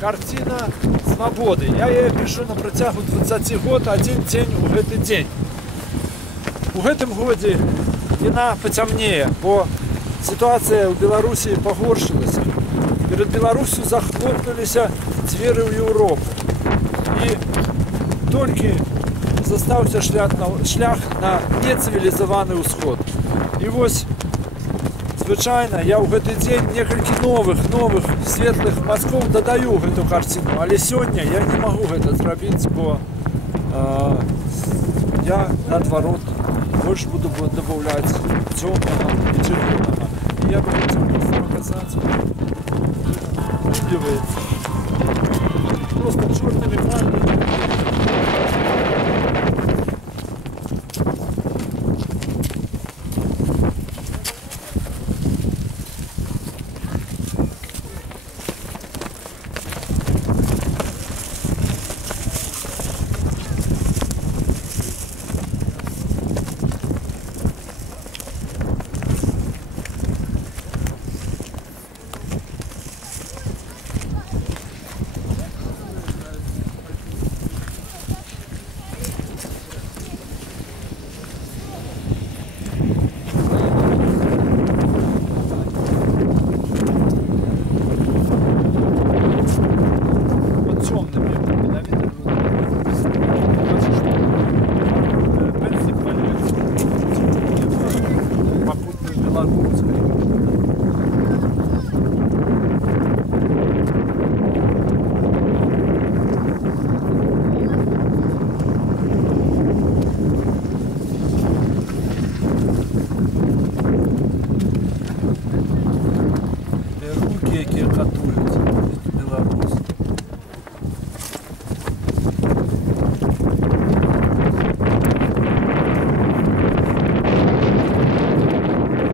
карціна свабоды. Я яе пішу на працягу 20 год, адзін дзень у гэты дзень. У гэтым годзе яна пацямнее, бо сітуацыя ў Беларусі пагоршылася. Перад Беларусю захлопнуліся дзверы ў Еўропу. І толькі застаўся шлях на нецывілізаваны ўсход. І вось, звычайна, я ў гэты дзень некалькі новых светлых мазкоў дадаю гэту карціну, але сёння я не магу гэта зрабіць, бо я, наадварот, больш буду дабаўляць цёмнага і чырвонага. І я бы хацеў проста паказаць, выліваецца. Просто чорнымі фарбамі